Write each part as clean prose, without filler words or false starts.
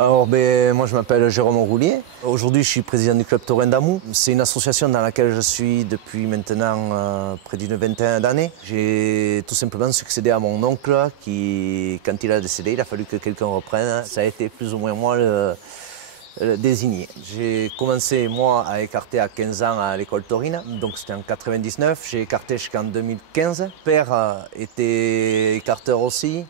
Alors, moi, je m'appelle Jérôme Roulier. Aujourd'hui, je suis président du club taurin d'Amou. C'est une association dans laquelle je suis depuis maintenant près d'une vingtaine d'années. J'ai tout simplement succédé à mon oncle qui, quand il a décédé, il a fallu que quelqu'un reprenne. Ça a été plus ou moins moi le désigné. J'ai commencé, moi, à écarter à 15 ans à l'école taurine. Donc, c'était en 99. J'ai écarté jusqu'en 2015. Mon père était écarteur aussi.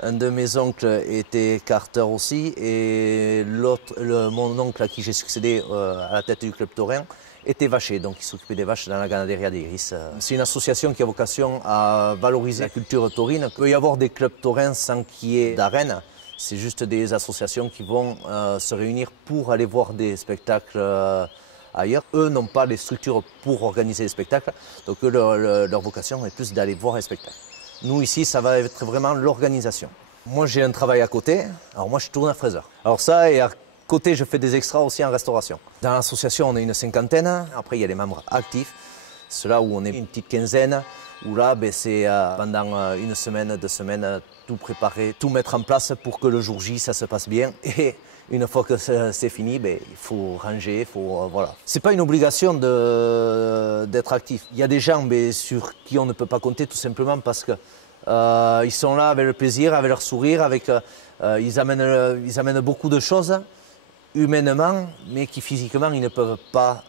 Un de mes oncles était écarteur aussi et mon oncle à qui j'ai succédé à la tête du club taurin était vacher, donc il s'occupait des vaches dans la ganaderia d'Iris. C'est une association qui a vocation à valoriser la culture taurine. Il peut y avoir des clubs taurins sans qu'il y ait d'arène. C'est juste des associations qui vont se réunir pour aller voir des spectacles ailleurs. Eux n'ont pas les structures pour organiser les spectacles, donc leur vocation est plus d'aller voir les spectacles. Nous, ici, ça va être vraiment l'organisation. Moi, j'ai un travail à côté. Alors moi, je tourne à fraiseur. Alors ça, et à côté, je fais des extras aussi en restauration. Dans l'association, on est une cinquantaine. Après, il y a les membres actifs. Ceux-là où on est une petite quinzaine. Où là, c'est pendant une semaine, 2 semaines, tout préparer, tout mettre en place pour que le jour J, ça se passe bien. Et une fois que c'est fini, il faut ranger, voilà. C'est pas une obligation d'être actif. Il y a des gens sur qui on ne peut pas compter tout simplement parce que ils sont là avec le plaisir, avec leur sourire, ils amènent beaucoup de choses humainement, mais qui physiquement ils ne peuvent pas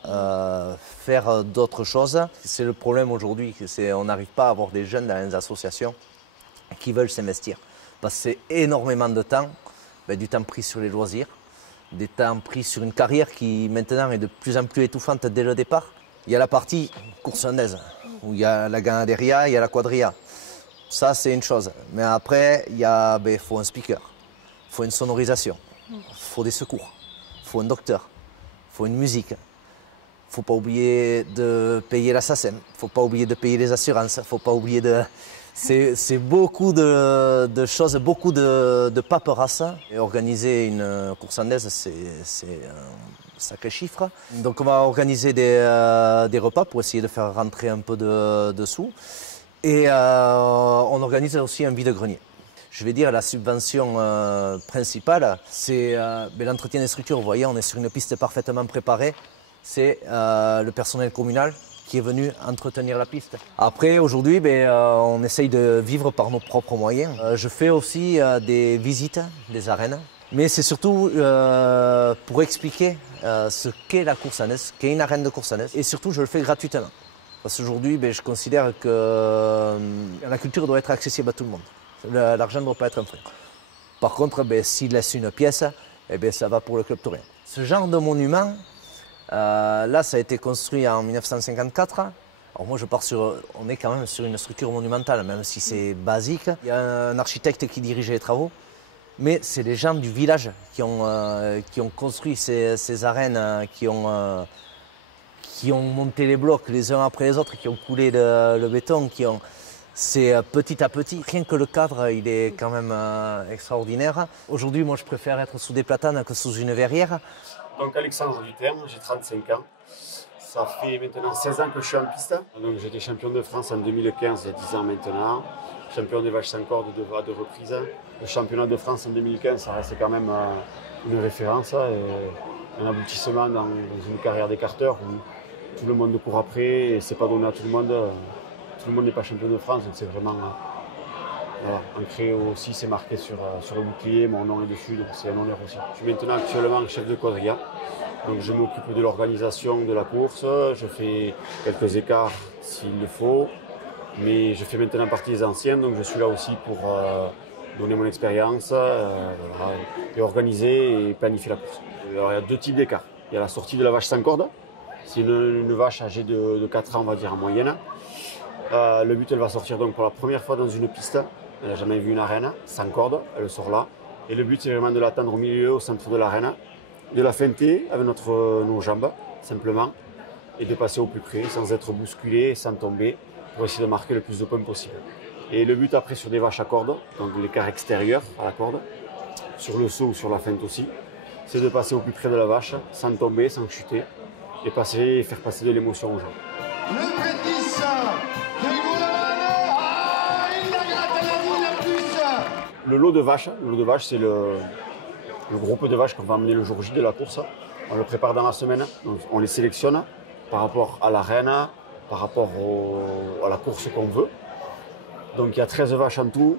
faire d'autres choses. C'est le problème aujourd'hui, on n'arrive pas à avoir des jeunes dans les associations qui veulent s'investir. Parce que c'est énormément de temps, du temps pris sur les loisirs, des temps pris sur une carrière qui maintenant est de plus en plus étouffante dès le départ. Il y a la partie course andaise, où il y a la ganaderia, il y a la quadrilla. Ça, c'est une chose. Mais après, il faut un speaker, il faut une sonorisation, il faut des secours, il faut un docteur, il faut une musique. Il ne faut pas oublier de payer l'assassin, il ne faut pas oublier de payer les assurances, il ne faut pas oublier de... C'est beaucoup de choses, beaucoup de paperasse. Et organiser une course andaise, c'est un sacré chiffre. Donc on va organiser des repas pour essayer de faire rentrer un peu de sous. Et on organise aussi un vide-grenier. Je vais dire la subvention principale, c'est l'entretien des structures. Vous voyez, on est sur une piste parfaitement préparée. C'est le personnel communal qui est venu entretenir la piste. Après, aujourd'hui, on essaye de vivre par nos propres moyens. Je fais aussi des visites des arènes, mais c'est surtout pour expliquer ce qu'est la course andaise, ce qu'est une arène de course andaise. Et surtout, je le fais gratuitement. Parce qu'aujourd'hui, je considère que la culture doit être accessible à tout le monde. L'argent ne doit pas être un frein. Par contre, s'il laisse une pièce, ça va pour le club taurin. Ce genre de monument, là, ça a été construit en 1954. Alors moi, on est quand même sur une structure monumentale, même si c'est basique. Il y a un architecte qui dirigeait les travaux, mais c'est les gens du village qui ont construit ces arènes, qui ont monté les blocs les uns après les autres, qui ont coulé le béton, c'est petit à petit. Rien que le cadre, il est quand même extraordinaire. Aujourd'hui, moi, je préfère être sous des platanes que sous une verrière. Donc Alexandre Duterme, j'ai 35 ans. Ça fait maintenant 16 ans que je suis en piste. Donc j'ai été champion de France en 2015, il y a 10 ans maintenant. Champion des vaches sans corde de reprise. Le championnat de France en 2015, ça reste quand même une référence et un aboutissement dans une carrière d'écarteur où tout le monde court après et c'est pas donné à tout le monde. Tout le monde n'est pas champion de France, donc c'est vraiment ancré aussi, c'est marqué sur le bouclier, mon nom est dessus, donc c'est un honneur aussi. Je suis maintenant actuellement chef de quadrilla, donc je m'occupe de l'organisation de la course, je fais quelques écarts s'il le faut, mais je fais maintenant partie des anciens, donc je suis là aussi pour donner mon expérience, et organiser et planifier la course. Alors, il y a 2 types d'écarts. Il y a la sortie de la vache sans corde, c'est une vache âgée de 4 ans, on va dire en moyenne. Le but, elle va sortir donc pour la première fois dans une piste. Elle n'a jamais vu une arène, sans corde, elle sort là. Et le but, c'est vraiment de l'attendre au milieu, au centre de l'arène, de la feinter avec nos jambes, simplement, et de passer au plus près, sans être bousculé, sans tomber, pour essayer de marquer le plus de points possible. Et le but après sur des vaches à corde, donc l'écart extérieur à la corde, sur le saut ou sur la feinte aussi, c'est de passer au plus près de la vache, sans tomber, sans chuter, et faire passer de l'émotion aux gens. Le lot de vaches, c'est le groupe de vaches qu'on va amener le jour J de la course. On le prépare dans la semaine, donc on les sélectionne par rapport à l'arène, par rapport à la course qu'on veut. Donc il y a 13 vaches en tout,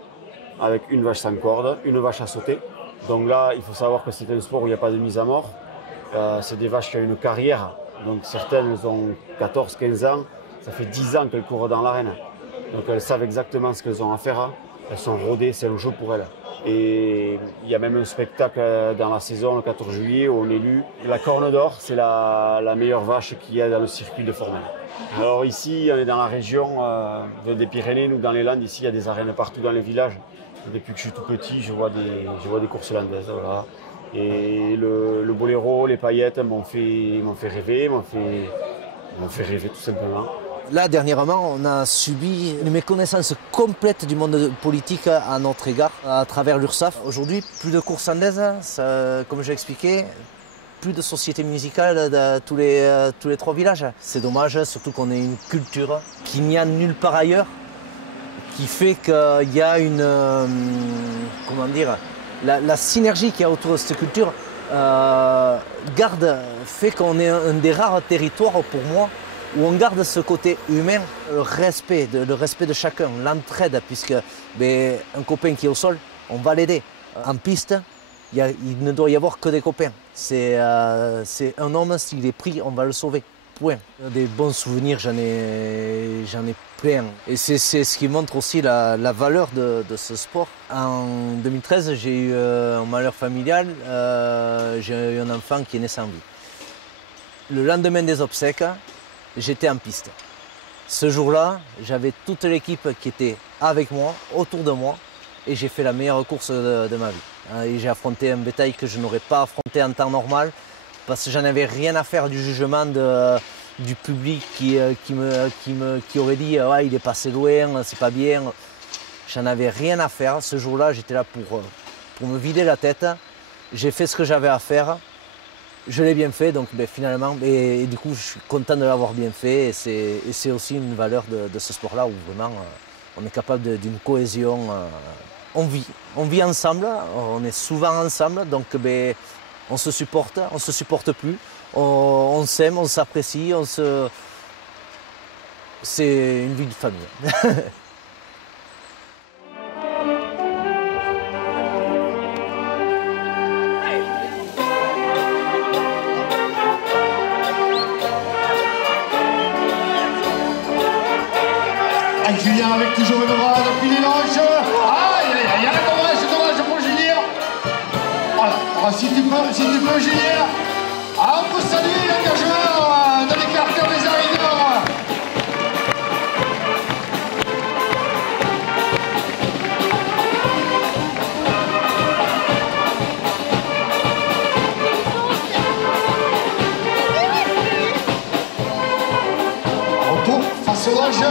avec une vache sans corde, une vache à sauter. Donc là, il faut savoir que c'est un sport où il n'y a pas de mise à mort. C'est des vaches qui ont une carrière, donc certaines elles ont 14-15 ans, ça fait 10 ans qu'elles courent dans l'arène. Donc elles savent exactement ce qu'elles ont à faire, elles sont rodées, c'est le jeu pour elles. Et il y a même un spectacle dans la saison, le 14 juillet, où on élu la Corne d'Or, c'est la meilleure vache qu'il y a dans le circuit de Formel. Alors ici, on est dans la région des Pyrénées, nous dans les Landes, ici il y a des arènes partout dans les villages. Depuis que je suis tout petit, je vois des courses landaises. Voilà. Et le boléro, les paillettes m'ont fait rêver, m'ont fait rêver tout simplement. Là, dernièrement, on a subi une méconnaissance complète du monde politique à notre égard, à travers l'URSSAF. Aujourd'hui, plus de courses andaises, comme j'ai expliqué, plus de sociétés musicales de tous les 3 villages. C'est dommage, surtout qu'on ait une culture qu'il n'y a nulle part ailleurs, qui fait qu'il y a une... comment dire, la synergie qu'il y a autour de cette culture fait qu'on est un des rares territoires pour moi où on garde ce côté humain, le respect de chacun, l'entraide, puisque un copain qui est au sol, on va l'aider. En piste, il ne doit y avoir que des copains. C'est un homme, s'il est pris, on va le sauver. Point. Des bons souvenirs, j'en ai plein. Et c'est ce qui montre aussi la valeur de ce sport. En 2013, j'ai eu un malheur familial, j'ai eu un enfant qui est né sans vie. Le lendemain des obsèques, j'étais en piste. Ce jour-là, j'avais toute l'équipe qui était avec moi, autour de moi, et j'ai fait la meilleure course de ma vie. Et j'ai affronté un bétail que je n'aurais pas affronté en temps normal, parce que j'en avais rien à faire du jugement du public qui aurait dit ouais, il est passé loin, c'est pas bien. J'en avais rien à faire. Ce jour-là, j'étais là pour me vider la tête. J'ai fait ce que j'avais à faire. Je l'ai bien fait, donc finalement, et du coup, je suis content de l'avoir bien fait. Et c'est aussi une valeur de ce sport-là où vraiment on est capable d'une cohésion. On vit ensemble, on est souvent ensemble, donc on se supporte plus, on s'aime, on s'apprécie, c'est une vie de famille. Julien avec toujours le bras depuis les langes. Ah, il y a c'est dommage pour Julien. Voilà, si tu peux Julien. Ah, on peut saluer l'engagement de l'écarteur des arrivants. Retour face au lange.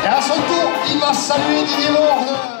Et à son tour, il va saluer Didier Morne.